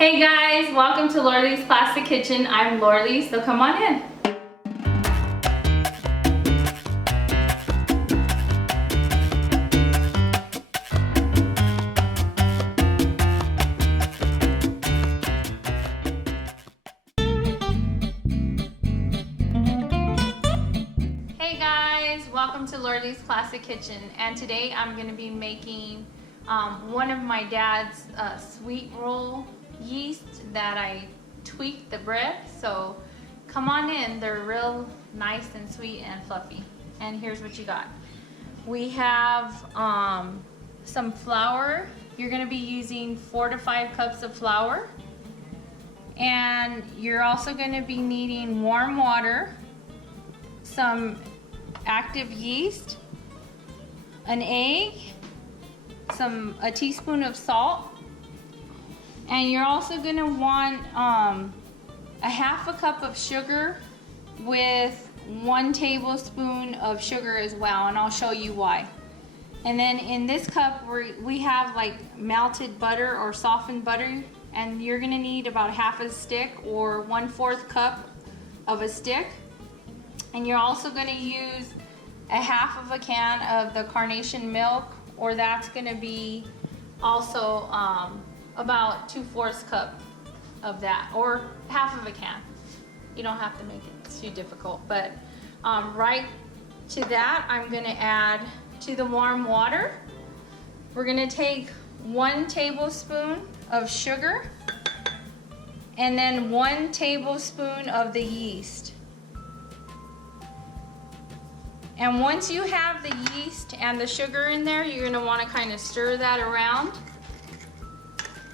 Hey guys, welcome to Lorley's Plastic Kitchen. I'm Lorley, so come on in. Hey guys, welcome to Lorley's Plastic Kitchen, and today I'm going to be making one of my dad's sweet roll yeast that I tweaked the bread. So come on in, they're real nice and sweet and fluffy. And here's what you got. We have some flour. You're going to be using 4 to 5 cups of flour, and you're also going to be needing warm water, some active yeast, an egg, a teaspoon of salt, and you're also going to want a half a cup of sugar with 1 tablespoon of sugar as well, and I'll show you why. And then in this cup we have like melted butter or softened butter, and you're going to need about half a stick or 1/4 cup of a stick. And you're also going to use a half of a can of the carnation milk, or that's going to be also about 2/4 cup of that, or half of a can. You don't have to make it too difficult, but right to that I'm going to add to the warm water. We're going to take 1 tablespoon of sugar and then 1 tablespoon of the yeast. And once you have the yeast and the sugar in there, you're going to want to kind of stir that around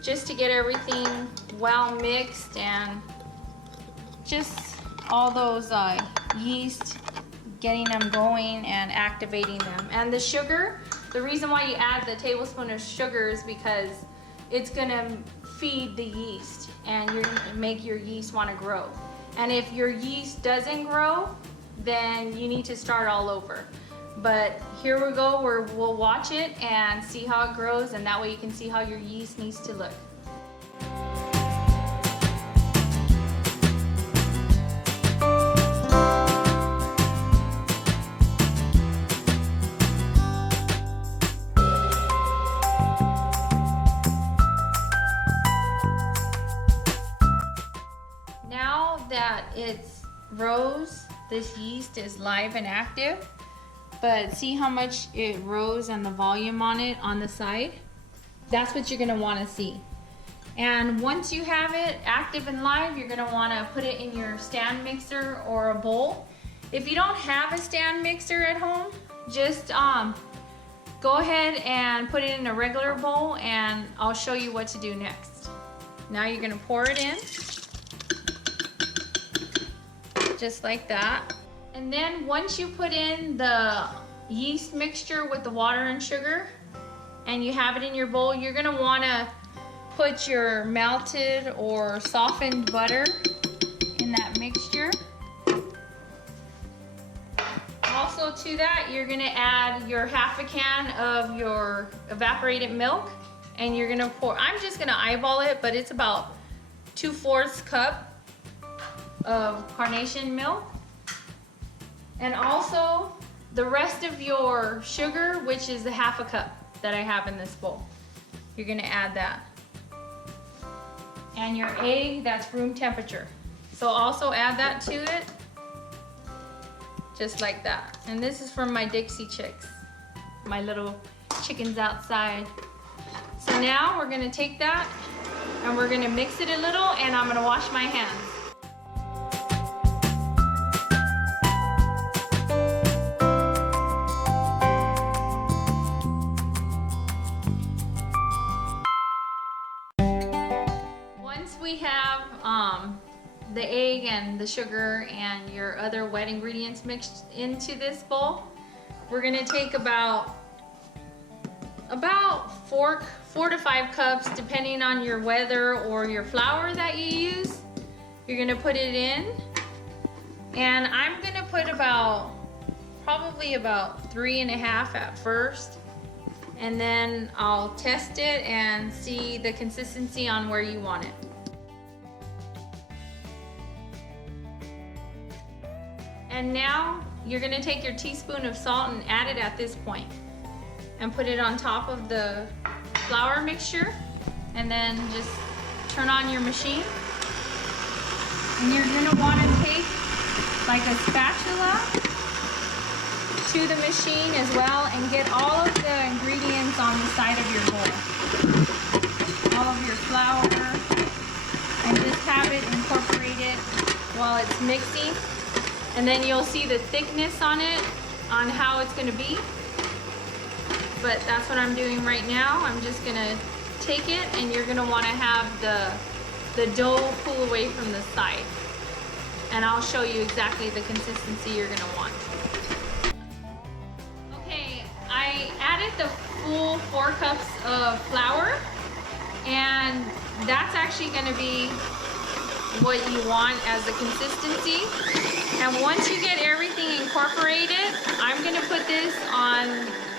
just to get everything well mixed and just all those yeast, getting them going and activating them. And the sugar, the reason why you add the tablespoon of sugar is because it's going to feed the yeast and you're going to make your yeast want to grow. And if your yeast doesn't grow, then you need to start all over. But here we go, we'll watch it and see how it grows, and that way you can see how your yeast needs to look. Now that it's rose, this yeast is live and active, but see how much it rose and the volume on it on the side? That's what you're gonna wanna see. And once you have it active and live, you're gonna wanna put it in your stand mixer or a bowl. If you don't have a stand mixer at home, just go ahead and put it in a regular bowl, and I'll show you what to do next. Now you're gonna pour it in, just like that. And then once you put in the yeast mixture with the water and sugar and you have it in your bowl, you're gonna wanna put your melted or softened butter in that mixture. Also to that, you're gonna add your half a can of your evaporated milk, and you're gonna pour, I'm just gonna eyeball it, but it's about 2/4 cup of carnation milk. And also the rest of your sugar, which is a half a cup that I have in this bowl. You're gonna add that. And your egg, that's room temperature. So also add that to it, just like that. And this is from my Dixie chicks, my little chickens outside. So now we're gonna take that and we're gonna mix it a little, and I'm gonna wash my hands. We have the egg and the sugar and your other wet ingredients mixed into this bowl. We're gonna take about 4 to 5 cups, depending on your weather or your flour that you use. You're gonna put it in, and I'm gonna put probably about 3.5 at first, and then I'll test it and see the consistency on where you want it. And now you're gonna take your teaspoon of salt and add it at this point and put it on top of the flour mixture, and then just turn on your machine. And you're gonna wanna take like a spatula to the machine as well and get all of the ingredients on the side of your bowl. All of your flour, and just have it incorporated while it's mixing. And then you'll see the thickness on it, on how it's gonna be. But that's what I'm doing right now. I'm just gonna take it, and you're gonna wanna have the dough pull away from the side. And I'll show you exactly the consistency you're gonna want. Okay, I added the full 4 cups of flour, and that's actually gonna be what you want as the consistency. And once you get everything incorporated, I'm gonna put this on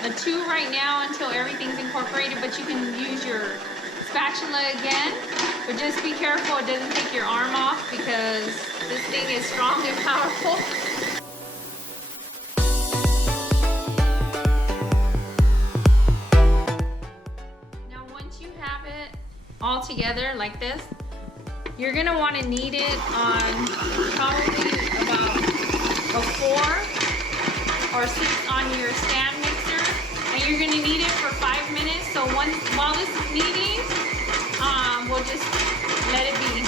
a 2 right now until everything's incorporated, but you can use your spatula again. But just be careful it doesn't take your arm off, because this thing is strong and powerful. Now once you have it all together like this, you're gonna wanna knead it on probably about a 4 or 6 on your stand mixer. And you're gonna knead it for 5 minutes. So while this is kneading, we'll just let it be.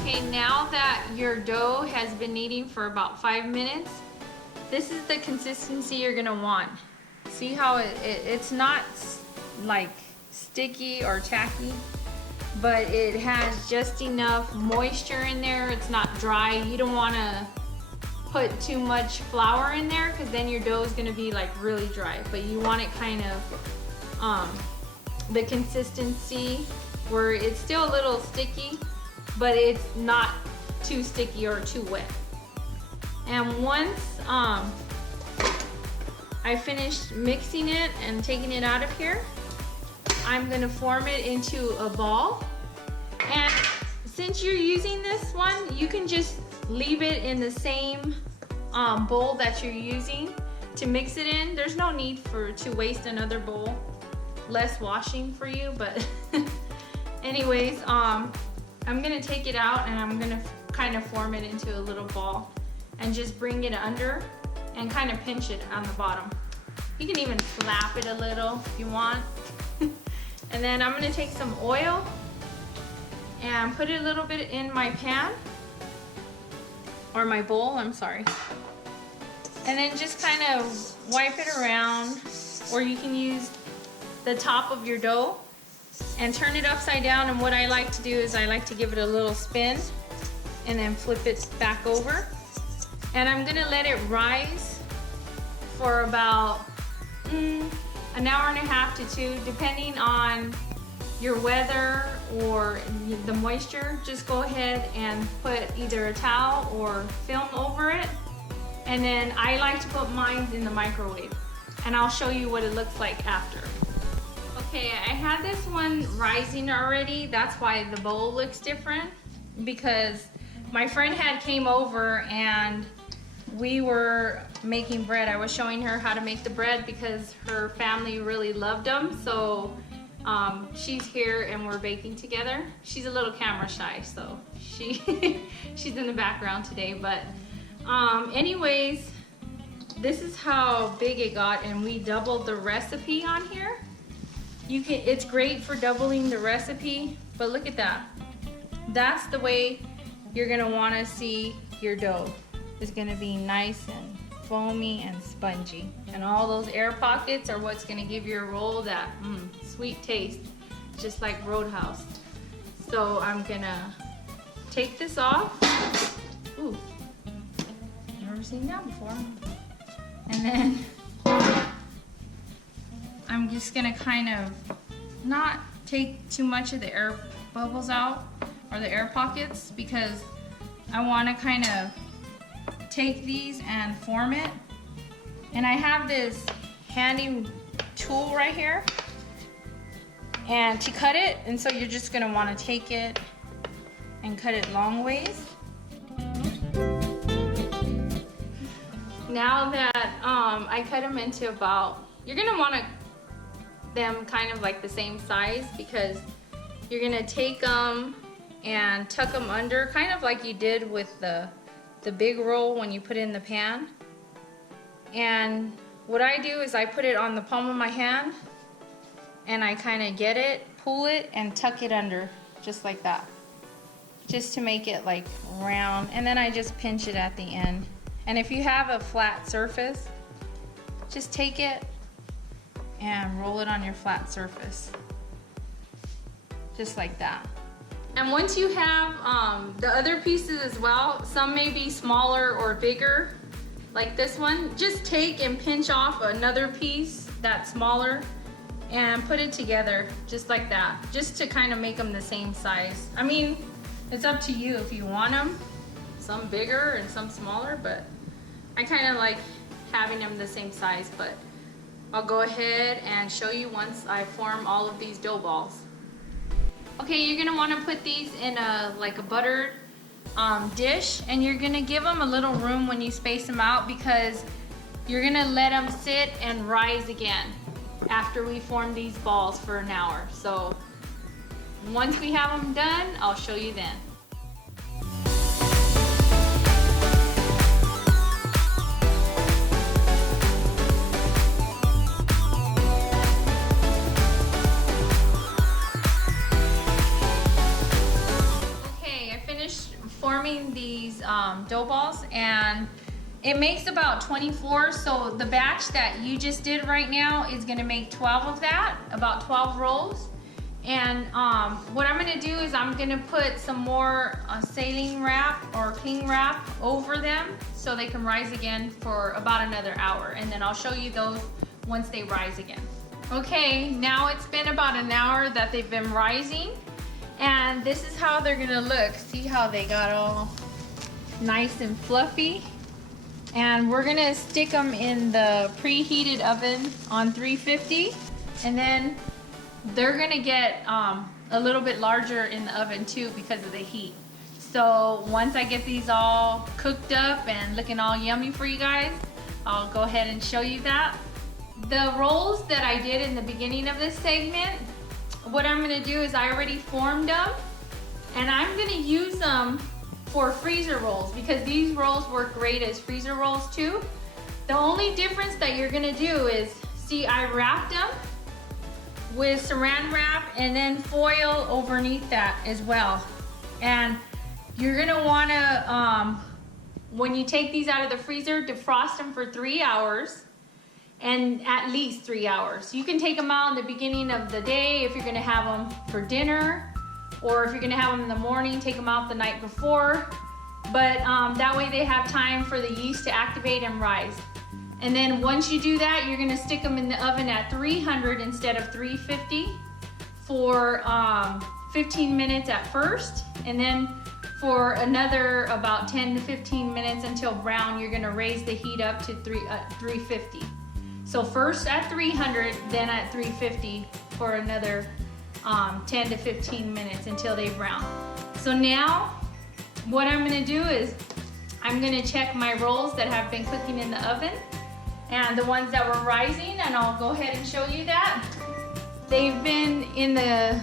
Okay, now that your dough has been kneading for about 5 minutes, this is the consistency you're gonna want. See how it's not like sticky or tacky, but it has just enough moisture in there. It's not dry. You don't wanna put too much flour in there, because then your dough is gonna be like really dry. But you want it kind of the consistency where it's still a little sticky, but it's not too sticky or too wet. And once I finished mixing it and taking it out of here, I'm gonna form it into a ball. And since you're using this one, you can just leave it in the same bowl that you're using to mix it in. There's no need to waste another bowl. Less washing for you, but anyways, I'm gonna take it out, and I'm gonna kind of form it into a little ball and just bring it under and kind of pinch it on the bottom. You can even flap it a little if you want. And then I'm gonna take some oil and put it a little bit in my pan, or my bowl, I'm sorry. And then just kind of wipe it around, or you can use the top of your dough and turn it upside down. And what I like to do is I like to give it a little spin and then flip it back over. And I'm gonna let it rise for about an hour and a half to 2, depending on your weather or the moisture. Just go ahead and put either a towel or film over it. And then I like to put mine in the microwave, and I'll show you what it looks like after. Okay, I had this one rising already. That's why the bowl looks different, because my friend had came over and we were making bread. I was showing her how to make the bread because her family really loved them. So she's here and we're baking together. She's a little camera shy, so she's in the background today. But anyways, this is how big it got, and we doubled the recipe on here. It's great for doubling the recipe, but look at that. That's the way you're gonna wanna see your dough. It's gonna be nice and foamy and spongy. And all those air pockets are what's gonna give your roll that sweet taste, just like Roadhouse. So I'm gonna take this off. Ooh, never seen that before. And then I'm just gonna kind of not take too much of the air bubbles out or the air pockets, because I wanna kind of take these and form it. And I have this handy tool right here and to cut it, and so you're just gonna want to take it and cut it long ways. Now that I cut them into about, you're gonna want them kind of like the same size, because you're gonna take them and tuck them under, kind of like you did with the big roll when you put it in the pan. And what I do is I put it on the palm of my hand and I kind of get it, pull it, and tuck it under just like that, just to make it like round, and then I just pinch it at the end. And if you have a flat surface, just take it and roll it on your flat surface, just like that. And once you have the other pieces as well, some may be smaller or bigger, like this one, just take and pinch off another piece that's smaller and put it together just like that, just to kind of make them the same size. I mean, it's up to you if you want them, some bigger and some smaller, but I kind of like having them the same size. But I'll go ahead and show you once I form all of these dough balls. Okay, you're gonna want to put these in a buttered dish, and you're gonna give them a little room when you space them out, because you're gonna let them sit and rise again after we form these balls for an hour. So once we have them done, I'll show you then. Forming these dough balls, and it makes about 24, so the batch that you just did right now is going to make 12 of that, about 12 rolls. And what I'm going to do is I'm going to put some more saline wrap or cling wrap over them so they can rise again for about another hour, and then I'll show you those once they rise again. Okay, now it's been about an hour that they've been rising. And this is how they're gonna look. See how they got all nice and fluffy? And we're gonna stick them in the preheated oven on 350. And then they're gonna get a little bit larger in the oven too because of the heat. So once I get these all cooked up and looking all yummy for you guys, I'll go ahead and show you that. The rolls that I did in the beginning of this segment, what I'm gonna do is I already formed them, and I'm gonna use them for freezer rolls, because these rolls work great as freezer rolls too. The only difference that you're gonna do is, see, I wrapped them with saran wrap and then foil underneath that as well. And you're gonna wanna, when you take these out of the freezer, defrost them for 3 hours. And at least 3 hours. You can take them out in the beginning of the day if you're gonna have them for dinner, or if you're gonna have them in the morning, take them out the night before. But that way they have time for the yeast to activate and rise. And then once you do that, you're gonna stick them in the oven at 300 instead of 350 for 15 minutes at first. And then for another about 10 to 15 minutes until brown, you're gonna raise the heat up to 350. So first at 300, then at 350 for another 10 to 15 minutes until they brown. So now what I'm gonna do is I'm gonna check my rolls that have been cooking in the oven and the ones that were rising, and I'll go ahead and show you that. They've been in the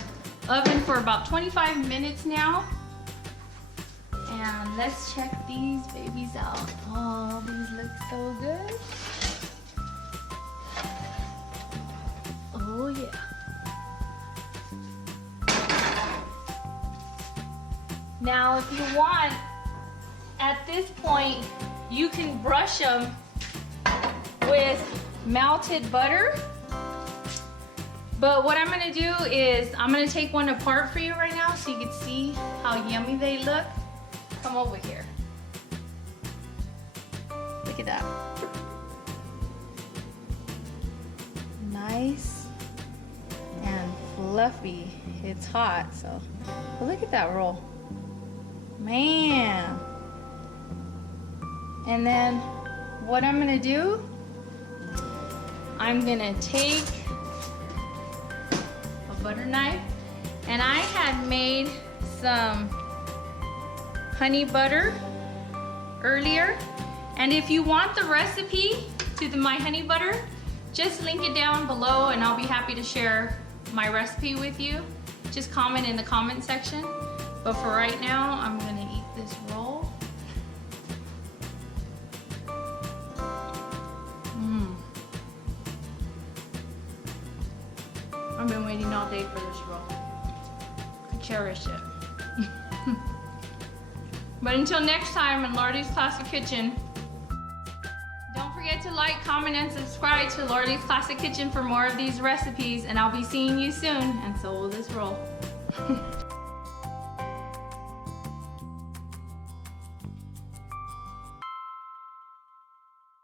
oven for about 25 minutes now. And let's check these babies out. Oh, these look so good. Oh yeah. Now if you want, at this point, you can brush them with melted butter. But what I'm gonna do is I'm gonna take one apart for you right now so you can see how yummy they look. Come over here. Look at that. Nice and fluffy. It's hot, so but look at that roll. Man. And then what I'm gonna do, I'm gonna take a butter knife. And I had made some honey butter earlier. And if you want the recipe to my honey butter, just link it down below and I'll be happy to share my recipe with you. Just comment in the comment section. But for right now, I'm gonna eat this roll. I've been waiting all day for this roll. I cherish it. But until next time in Lordy's Classic Kitchen, don't forget to like, comment, and subscribe to Lordy's Classic Kitchen for more of these recipes, and I'll be seeing you soon, and so will this roll.